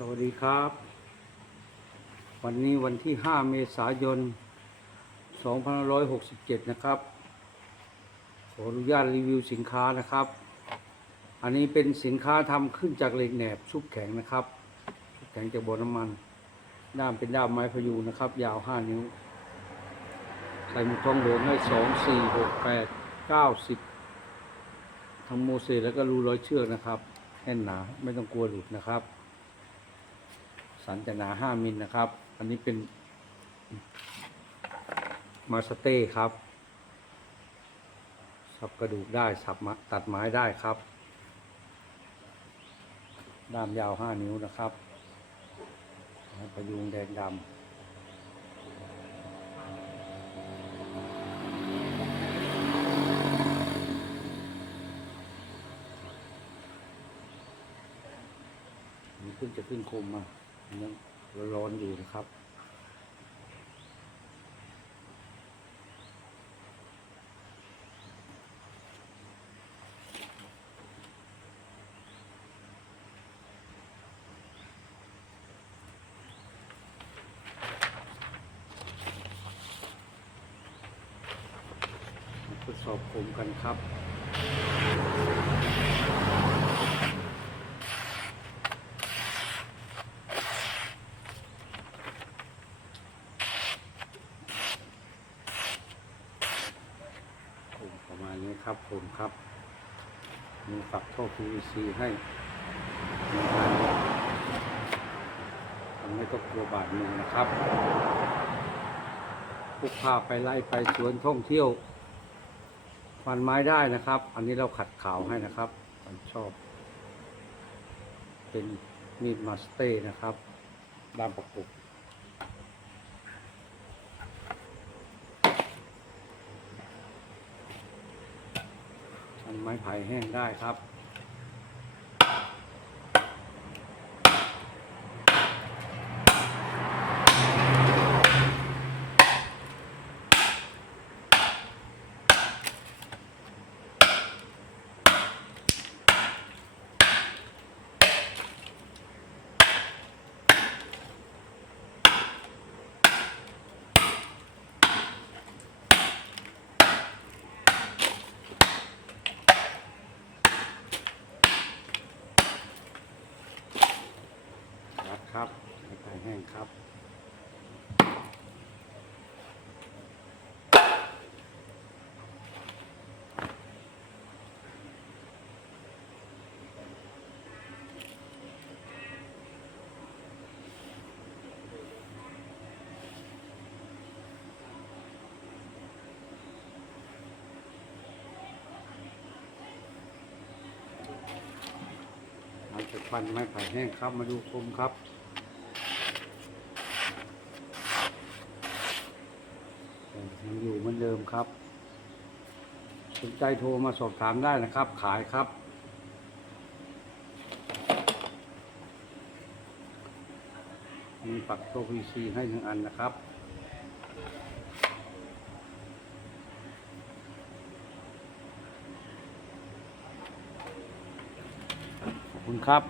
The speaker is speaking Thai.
สวัสดีครับ วันนี้วันที่ 5 เมษายน 2567 นะครับ ขออนุญาตรีวิวสินค้านะครับ อันนี้เป็นสินค้าทำขึ้นจากเหล็กแหนบชุบแข็งนะครับ ชุบแข็งจากบ่อน้ำมัน ด้ามเป็นด้ามไม้พยุนะครับ ยาว 5 นิ้ว ใส่หมุดทองเหลืองให้ 2 4 6 8 9 10ทำโมเสสแล้วก็รูร้อยเชือกนะครับแน่นหนาไม่ต้องกลัวหลุดนะครับ สันจะหนา5มิลนะครับ อันนี้เป็นมาสเต้ครับ สับกระดูกได้สับมะตัดไม้ได้ครับ ด้ามยาว5นิ้วนะครับประยุงแดงดำนี่เพิ่งจะขึ้นคมมา ยังร้อนอยู่นะครับ ทดสอบผมกันครับ ผมประมาณ นี้ครับผมครับ มีฝักท่อ PVC ให้ทำให้ก็กลัวบาดมือนะครับพกพาไปไล่ไปสวนท่องเที่ยวฟันไม้ได้นะครับ อันนี้เราขัดขาวให้นะครับผมชอบ เป็นมีดมาสเต้นะครับด้ามประกบ ไม้ไผ่แห้งได้ครับ ครับไก่แห้งครับหลังจากฟันไม้ไผ่แห้งครับ มาดูคมครับ ยังอยู่เหมือนเดิม ครับ สนใจโทรมาสอบถามได้นะครับ ขายครับ มีปักโตพีซีให้หนึ่งอันนะครับขอบคุณครับ